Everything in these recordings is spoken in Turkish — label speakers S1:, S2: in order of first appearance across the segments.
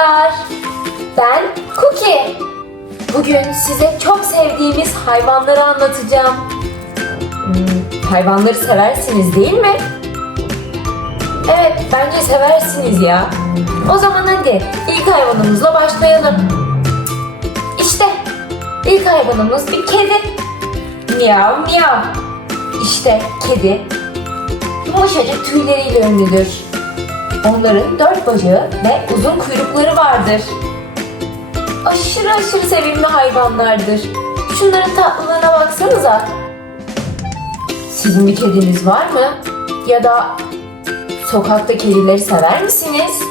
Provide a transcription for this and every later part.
S1: Merhabalar. Ben Cookie. Bugün size çok sevdiğimiz hayvanları anlatacağım. Hmm, hayvanları seversiniz değil mi? Evet, bence seversiniz ya. O zaman hadi ilk hayvanımızla başlayalım. İşte ilk hayvanımız bir kedi. Miyav miyav. İşte kedi. Yumuşacık tüyleriyle ünlüdür. Onların dört bacağı ve uzun kuyrukları vardır. Aşırı aşırı sevimli hayvanlardır. Şunların tatlılığına baksanıza. Sizin bir kediniz var mı? Ya da sokakta kedileri sever misiniz?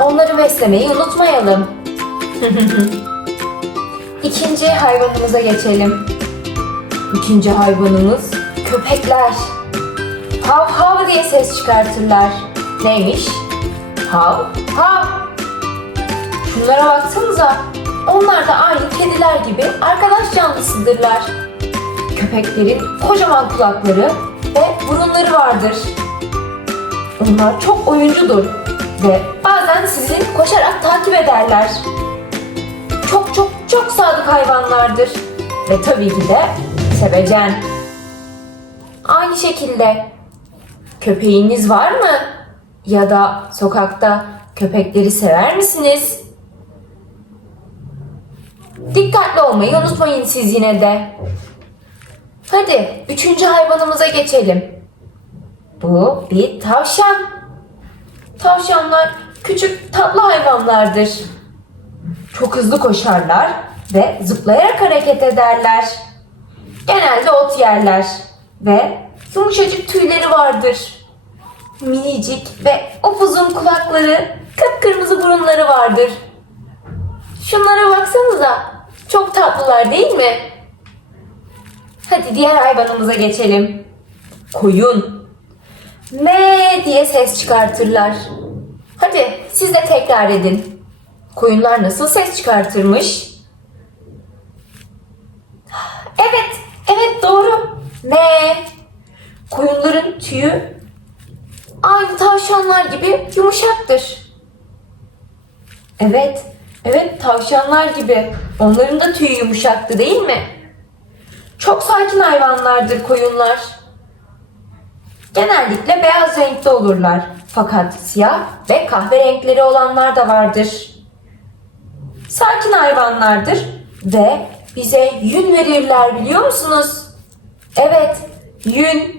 S1: Onları beslemeyi unutmayalım. İkinci hayvanımıza geçelim. İkinci hayvanımız köpekler. Hav hav diye ses çıkartırlar. Neymiş? Hav hav. Şunlara baksanıza. Onlar da aynı kediler gibi arkadaş canlısıdırlar. Köpeklerin kocaman kulakları ve burunları vardır. Onlar çok oyuncudur ve bazen sizi koşarak takip ederler. Çok çok çok sadık hayvanlardır ve tabii ki de sevecen. Aynı şekilde köpeğiniz var mı? Ya da sokakta köpekleri sever misiniz? Dikkatli olmayı unutmayın siz yine de. Hadi üçüncü hayvanımıza geçelim. Bu bir tavşan. Tavşanlar küçük tatlı hayvanlardır. Çok hızlı koşarlar ve zıplayarak hareket ederler. Genelde ot yerler ve yumuşacık tüyleri vardır. Minicik ve upuzun kulakları, kıpkırmızı burunları vardır. Şunlara baksanıza. Çok tatlılar değil mi? Hadi diğer hayvanımıza geçelim. Koyun. Me diye ses çıkartırlar. Hadi siz de tekrar edin. Koyunlar nasıl ses çıkartırmış? Evet, evet doğru. Me. Koyunların tüyü aynı tavşanlar gibi yumuşaktır. Evet, evet tavşanlar gibi. Onların da tüyü yumuşaktı değil mi? Çok sakin hayvanlardır koyunlar. Genellikle beyaz renkte olurlar. Fakat siyah ve kahverenkleri olanlar da vardır. Sakin hayvanlardır ve bize yün verirler biliyor musunuz? Evet, yün.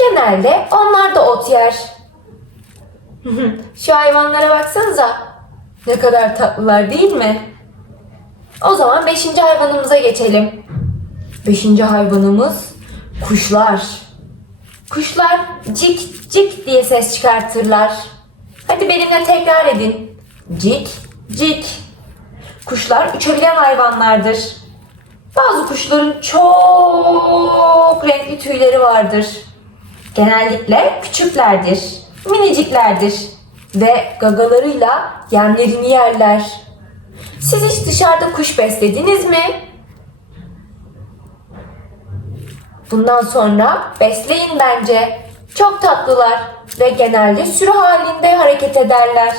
S1: Genelde onlar da ot yer. Şu hayvanlara baksanıza. Ne kadar tatlılar değil mi? O zaman beşinci hayvanımıza geçelim. Beşinci hayvanımız kuşlar. Kuşlar cik cik diye ses çıkartırlar. Hadi benimle tekrar edin. Cik cik. Kuşlar uçabilen hayvanlardır. Bazı kuşların çok renkli tüyleri vardır. Genellikle küçüklerdir, miniciklerdir ve gagalarıyla yemlerini yerler. Siz hiç dışarıda kuş beslediniz mi? Bundan sonra besleyin bence. Çok tatlılar ve genelde sürü halinde hareket ederler.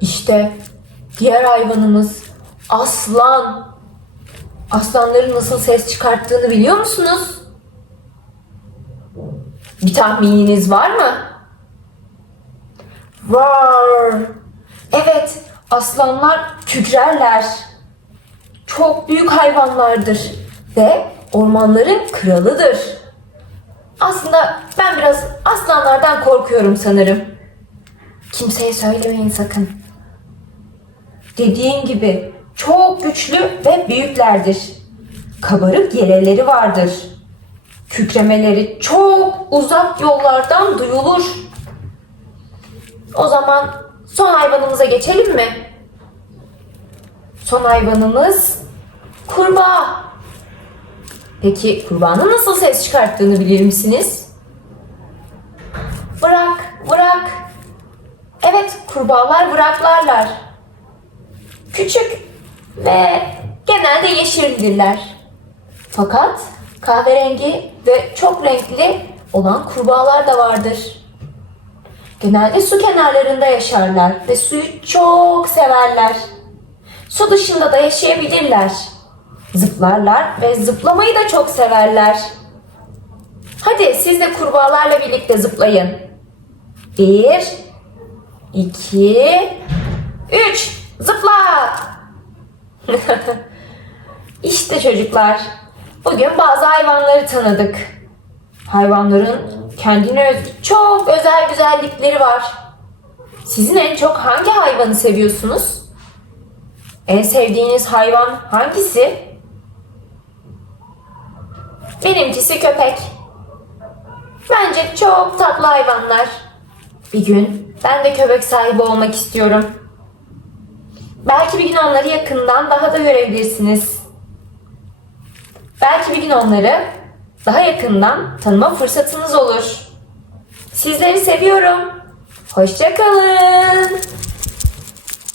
S1: İşte diğer hayvanımız aslan. Aslanların nasıl ses çıkarttığını biliyor musunuz? Bir tahmininiz var mı? Roar. Evet, aslanlar kükrerler. Çok büyük hayvanlardır ve ormanların kralıdır. Aslında ben biraz aslanlardan korkuyorum sanırım. Kimseye söylemeyin sakın. Dediğim gibi çok güçlü ve büyüklerdir. Kabarık yeleleri vardır. Kükremeleri çok uzak yollardan duyulur. O zaman son hayvanımıza geçelim mi? Son hayvanımız kurbağa. Peki kurbağanın nasıl ses çıkarttığını bilir misiniz? Bırak, bırak. Evet, kurbağalar bıraklarlar. Küçük ve genelde yeşildirler. Fakat kahverengi ve çok renkli olan kurbağalar da vardır. Genelde su kenarlarında yaşarlar ve suyu çok severler. Su dışında da yaşayabilirler. Zıplarlar ve zıplamayı da çok severler. Hadi siz de kurbağalarla birlikte zıplayın. Bir, iki, üç. Zıpla! işte çocuklar. Bugün bazı hayvanları tanıdık. Hayvanların kendine özgü çok özel güzellikleri var. Sizin en çok hangi hayvanı seviyorsunuz? En sevdiğiniz hayvan hangisi? Benimkisi köpek. Bence çok tatlı hayvanlar. Bir gün ben de köpek sahibi olmak istiyorum. Belki bir gün onları yakından daha da görebilirsiniz. Belki bir gün onları daha yakından tanıma fırsatınız olur. Sizleri seviyorum. Hoşçakalın.